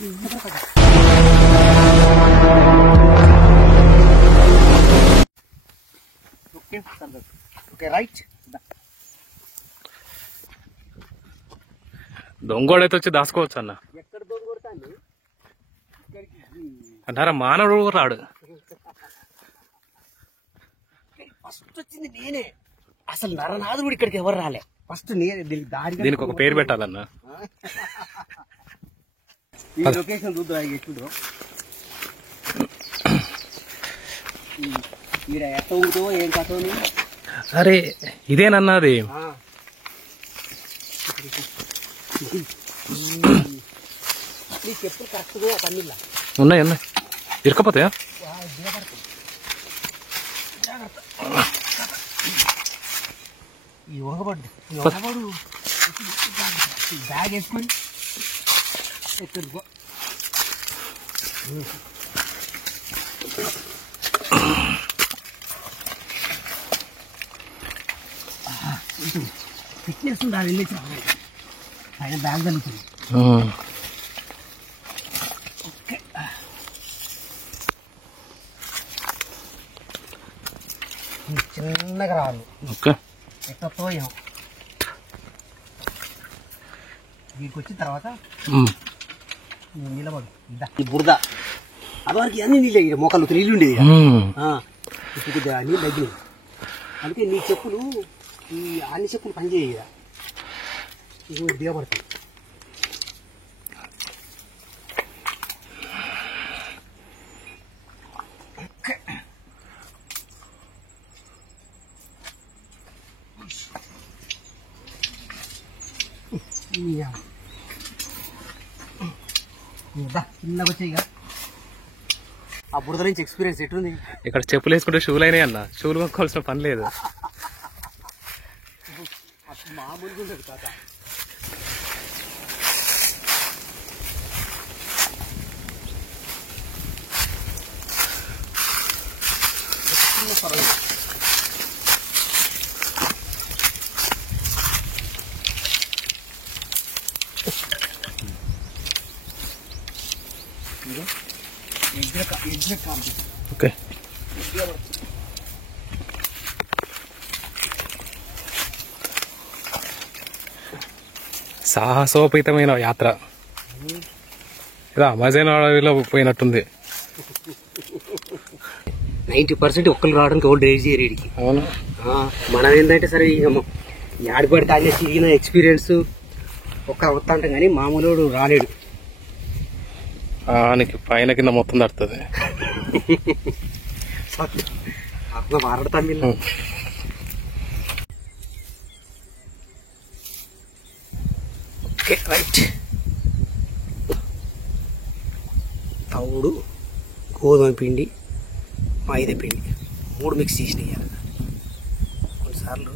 Okay right. దొంగోడైతే వచ్చి దాచుకోవచ్చు అన్న. ఎక్కడ దొంగొడతాను అంటారా మానవుడు రాడు. ఫస్ట్ వచ్చింది నేనే. అసలు నరనాథుడు ఇక్కడికి ఎవరు రాలే. ఫస్ట్ నేనే దీనికి ఒక పేరు పెట్టాలన్నా. ఈ లొకేషన్ చూద్దా ఎప్పుడు ఈడ ఎట్ట ఊగుతావో ఏం కథో. అరే ఇదేనన్నది. నీ చెప్పులు కరెక్ట్గా పన్నీళ్ళ ఉన్నాయి ఉన్నాయి ఇరకపోతాయా? ఈ వంగబడు బ్యాగ్ వేసుకొని ఎక్కడికో ఫిట్నెస్ ఉండాలి. వెళ్ళేసి ఆయన బ్యాగ్ కలుగుతుంది. ఓకే చిన్నగా రావాలి. ఓకే ఎక్కతో ఏమో దీనికి వచ్చిన తర్వాత నిలబడు. ఈ బురద అదివరకు అన్ని నీళ్ళు మొక్కలు నీళ్ళు ఉండేది. ఇప్పుడు కొద్దిగా నీళ్ళు తగ్గినాయి. అందుకే నీ చెప్పులు ఈ అన్ని చెప్పులు పనిచేయ ఇది దిగబడతాయి. చిన్నగా వచ్చాయి. ఆ బురద నుంచి ఎక్స్పీరియన్స్ ఎట్లుంది? ఇక్కడ చెప్పులు వేసుకుంటే షూలు అయినాయి అన్న. షూలు కొనుక్కోవాల్సిన పని లేదు. మామూలుగా ఉండదు కాక. పర్వాలేదు. ఓకే సాహసోపేతమైన యాత్ర. ఇలా అమెజాన్ అడవిలో పోయినట్టుంది. 90% ఒక్కరు రావడానికి ఎవరు డ్రైవ్ చేయరు వీడికి. అవును. మనం ఏంటంటే సరే ఇక ఆడిపడితే అన్నీ తిరిగిన ఎక్స్పీరియన్స్ ఒక్క వస్తా అంటాం కానీ మామూలు రాలేడు. నీకు పైన కింద మొత్తం తడుతుంది. మాట్లాడతాం వీళ్ళు. Okay right. తవుడు, గోధుమ పిండి, మైదా పిండి 3 మిక్స్ చేసినాయి కొన్నిసార్లు.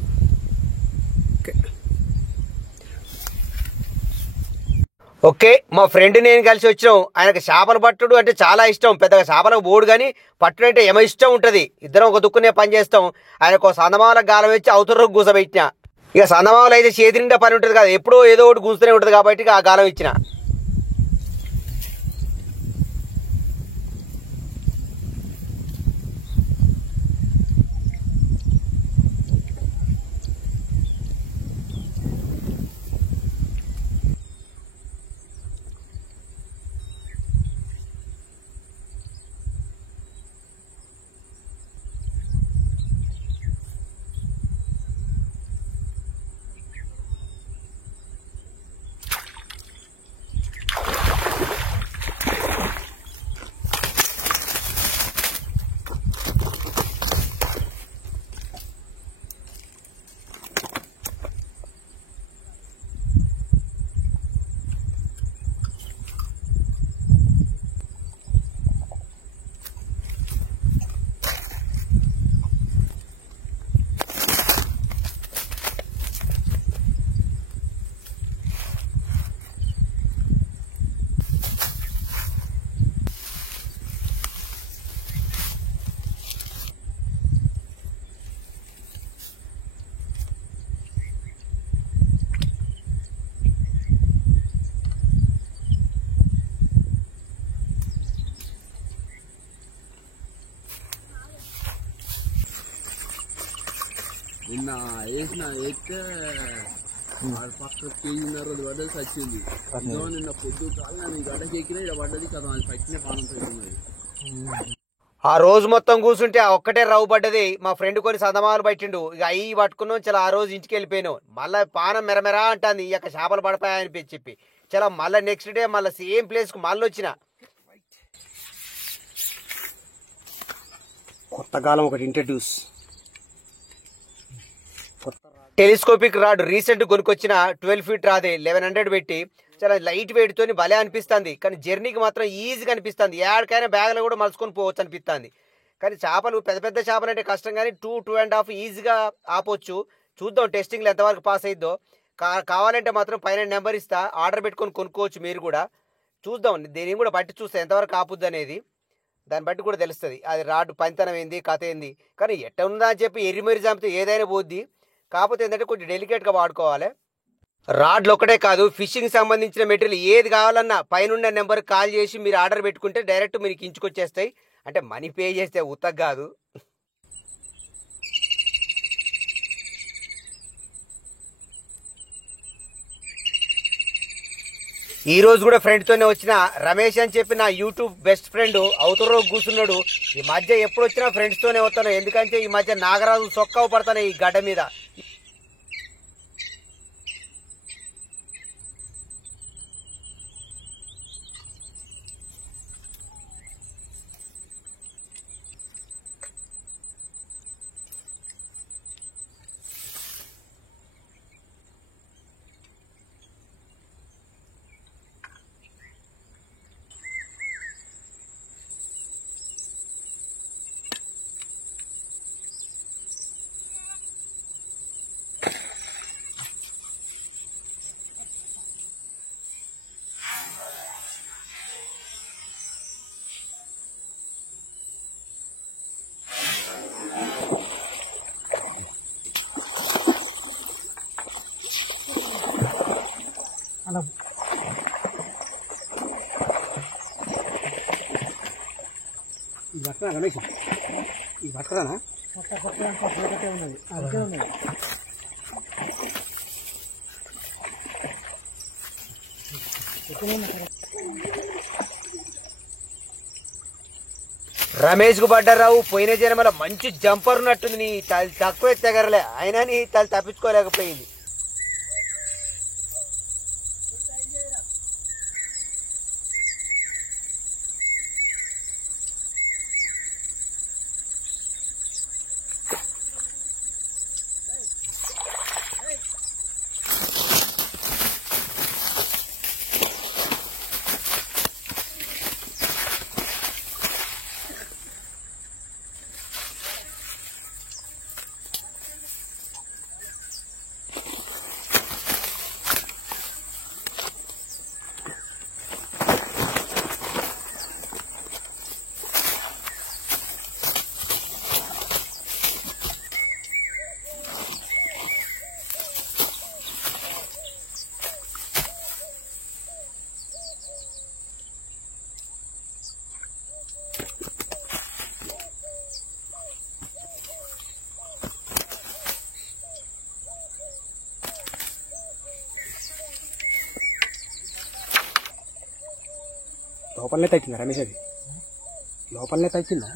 ఓకే మా ఫ్రెండ్ నేను కలిసి వచ్చినాం. ఆయనకు చేపలు పట్టుడు అంటే చాలా ఇష్టం. పెద్దగా చేపలకు బోడు కానీ పట్టుడు అంటే ఏమో ఇష్టం ఉంటుంది. ఇద్దరం ఒక దుక్కునే పని చేస్తాం. ఆయనకు సందమాలకు గాలం ఇచ్చి అవతరకు కూసబెట్టిన. ఇక సందమామలు అయితే చేతి నిండా పని ఉంటుంది కదా, ఎప్పుడో ఏదో ఒకటి కూస్తూనే ఉంటుంది కాబట్టి ఆ గాలం ఇచ్చిన. నిన్న వేస్తే పక్క కేజీన్నర పడ్డది చచ్చింది. నిన్న పొద్దు కాదు నేను గడ్డకి ఎక్కినా ఇక్కడ పడ్డది కదా, అది పట్టిన పానం పెట్టుకున్నది. ఆ రోజు మొత్తం కూర్చుంటే ఆ ఒక్కటే రవ్వు పడ్డది. మా ఫ్రెండ్ కొన్ని సందమాలు పట్టిండు, ఇక అయ్యి పట్టుకున్నాం. చాలా ఆ రోజు ఇంటికి వెళ్ళిపోయినాం. మళ్ళీ పానం మెరమెరా అంటుంది, ఈ యొక్క చేపలు పడిపోయాయని చెప్పి. చాలా మళ్ళీ నెక్స్ట్ డే మళ్ళీ సేమ్ ప్లేస్కి మళ్ళీ వచ్చిన. కొత్త కాలం ఒకటి ఇంట్రడ్యూస్. టెలిస్కోపిక్ రాడ్ రీసెంట్ కొనుక్కొచ్చిన 12 ఫీట్ రాదే 1100 పెట్టి చాలా లైట్ వెయిట్ తోని భలే అనిపిస్తుంది. కానీ జర్నీకి మాత్రం ఈజీగా అనిపిస్తుంది. ఏడకైనా బ్యాగ్లో కూడా మలుచుకొని పోవచ్చు అనిపిస్తుంది. కానీ చేపలు పెద్ద పెద్ద చేపలు అంటే కష్టం, కానీ 2.5 ఈజీగా ఆపొచ్చు. చూద్దాం టెస్టింగ్లో ఎంతవరకు పాస్ అయిద్దో. కావాలంటే మాత్రం పైన నెంబర్ ఇస్తా, ఆర్డర్ పెట్టుకొని కొనుక్కోవచ్చు మీరు కూడా. చూద్దాం, దీన్ని కూడా బట్టి చూస్తే ఎంతవరకు ఆపుద్ది అనేది. దాన్ని బట్టి కూడా తెలుస్తుంది అది రాడ్ పనితనం ఏంది, కథ ఏంది. కానీ ఎట్ట ఉందా అని చెప్పి ఎర్రిమెరి చంపితే ఏదైనా పోద్ది. కాకపోతే ఏంటంటే కొంచెం డెలికేట్గా వాడుకోవాలి. రాడ్లు ఒకటే కాదు, ఫిషింగ్ సంబంధించిన మెటీరియల్ ఏది కావాలన్నా పైన నెంబర్ కాల్ చేసి మీరు ఆర్డర్ పెట్టుకుంటే డైరెక్ట్ మీకు ఇంచుకొచ్చేస్తాయి. అంటే మనీ పే చేస్తే ఉత్తగ కాదు. ఈ రోజు కూడా ఫ్రెండ్తోనే వచ్చిన రమేష్ అని చెప్పి నా యూట్యూబ్ బెస్ట్ ఫ్రెండ్ అవతల కూర్చున్నాడు. ఈ మధ్య ఎప్పుడు వచ్చినా ఫ్రెండ్స్తోనే వస్తాను, ఎందుకంటే ఈ మధ్య నాగరాజు సొక్కవ పడతాను ఈ గడ్డ మీద. అలా ఇది పట్టరా రమేష్, ఇది పట్టరానా? పట్టే ఉన్నది, అంతే ఉన్నది. రమేష్ కు పడ్డారావు పోయిన జన్మల మంచి జంపర్ ఉన్నట్టుంది. నీ తల తక్కువ ఎత్తగరలే, అయినా నీ తల తప్పించుకోలేకపోయింది. లోపలనే తగ్గిందా రమేష్? అది లోపలనే తగ్గిందా?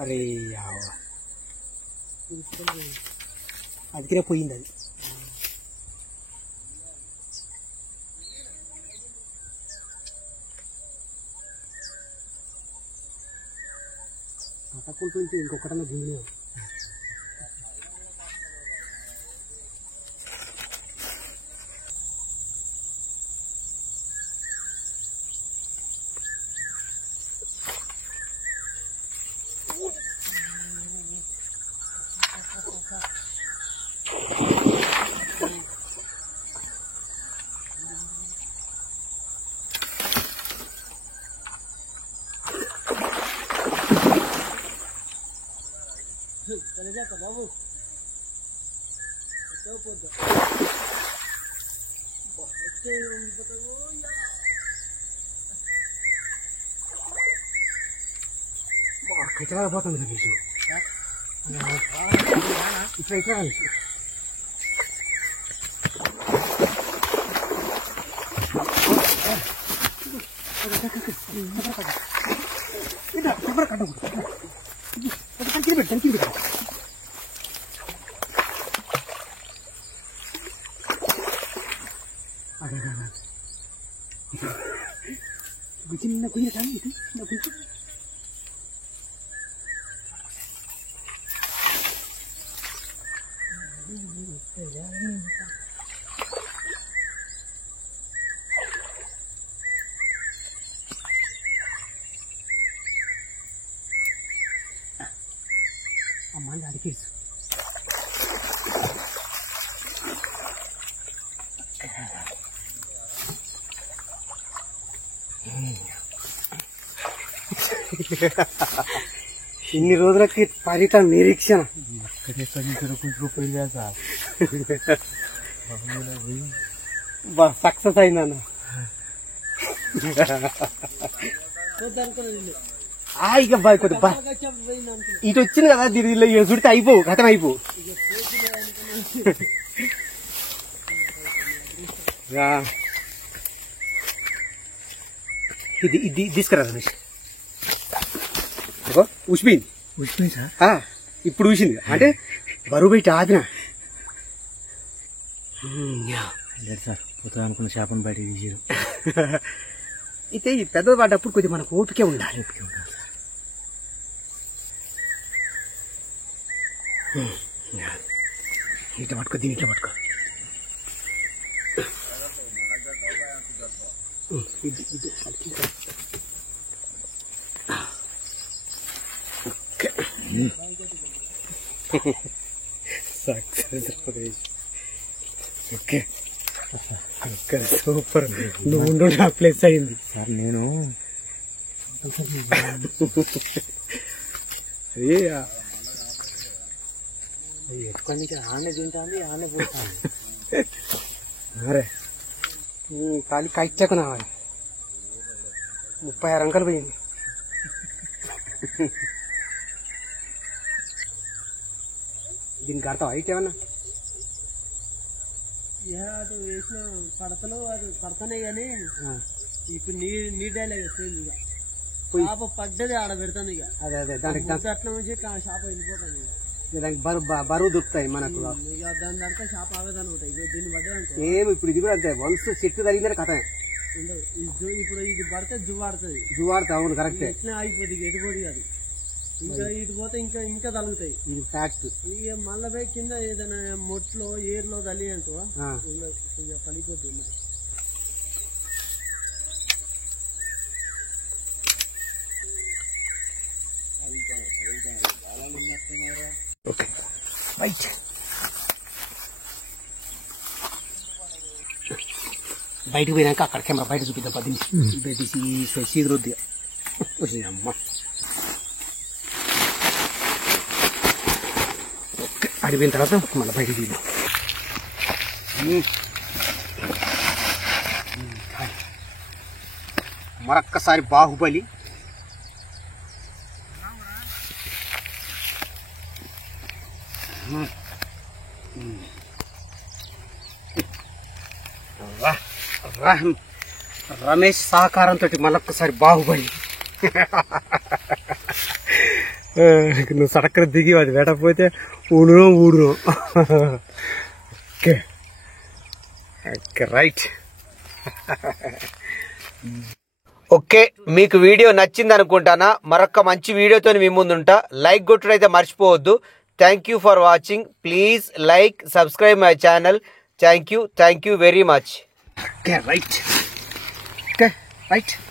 అరే అందుకనే పోయింది అది. పట్టకుంటుంటే ఇంకొకటన్నా దిగులు. బాబు కచరా పోతుంది. చిన్న కుయ్య కానీ అమ్మ అడిగి ఇన్ని రోజులకి పరిట నిరీక్షణ సక్సెస్ అయిందన్న ఇక కొద్దిగా ఇటు వచ్చింది కదా దీనిలో చుడితే అయిపోవు గతం అయిపోవు ఇది ఇది తీసుకురా రమేష్ ఉసిపోయింది ఇప్పుడు చూసింది అంటే బరువు బయట ఆదినా లేదు సార్ కొత్తగా అనుకున్న చేపను బయట తీసారు అయితే ఈ పెద్దది పడ్డప్పుడు కొద్దిగా మనకు ఓపికే ఉండాలి ఇట్లా పట్టుకో దీని ఇట్లా పట్టుకో ఓకే సూపర్ నువ్వు ఉండు నా ప్లేస్ అయింది సార్ నేను ఎట్టుకొని ఆనే తింటాను ఆనే పోతాను అరే ఖాళీ కైచ్చాకు నావాలి 36 అంకలు పోయింది దీనికి అర్థం అయితే ఏమన్నా అటు వేసిన పడతలో అది పడతానే కానీ ఇప్పుడు నీ డైలాగ్ వస్తుంది ఇక చేప పడ్డది ఆడ పెడతాను ఇక అదే అదే దానికి అట్లా నుంచి చేప వెళ్ళిపోతాను ఇక దానికి బరువు దొరుకుతాయి మనకు ఇక దాని దాంట్లో చేప ఆగదాని ఉంటాయి ఇక దీన్ని పడ్డదంటే ఏం ఇప్పుడు ఇది కూడా అంతే వన్స్ చెట్టు తగిలిందని కథ ఉండదు ఇప్పుడు ఇది పడితే జువాడుతుంది జువాడుతా అవును కరెక్టే ఎట్లా అయిపోతుంది ఎటుపోతుంది అది ఇంకా ఇటు పోతే ఇంకా ఇంకా తగులుతాయి ఇది ఫ్యాక్ట్ ఇక మళ్ళీ పోయి కింద ఏదైనా మొట్లో ఏర్లో తల్లి అంటూ ఇక కలిపోతుంది ఓకే రైట్ బయటకు పోయినాక అక్కడ కెమెరా బయట చూపిద్దాం 10 నిమిషం తీసి సీదురుద్ది అమ్మ అడిగిన తర్వాత మళ్ళీ బయట తీద్దాం మరొక్కసారి బాహుబలి రమేష్ సహకారంతో మళ్ళొక్కసారి బాహుబలి నువ్వు సడక్కర దిగి అది వేటకపోతే ఊడునో ఓకే ఓకే రైట్ ఓకే మీకు వీడియో నచ్చింది అనుకుంటానా మరొక మంచి వీడియోతో మీ ముందుంటా లైక్ కొట్టుడు అయితే మర్చిపోవద్దు thank you for watching please like subscribe my channel thank you very much okay right